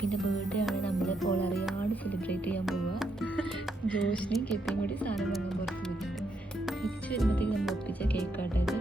കെപ്പിൻ്റെ birthday ആണ് നമ്മൾ അറിയാണ്ട് സെലിബ്രേറ്റ് ചെയ്യാൻ പോവുക. ജോഷിനെയും കെപ്പിയും കൂടി സാധനം വാങ്ങാൻ പുറത്ത് പോയിട്ടുണ്ട്. തിരിച്ച് വരുമ്പോഴത്തേക്ക് നമ്മൾ ഒപ്പിച്ച കേക്കാട്ടത്.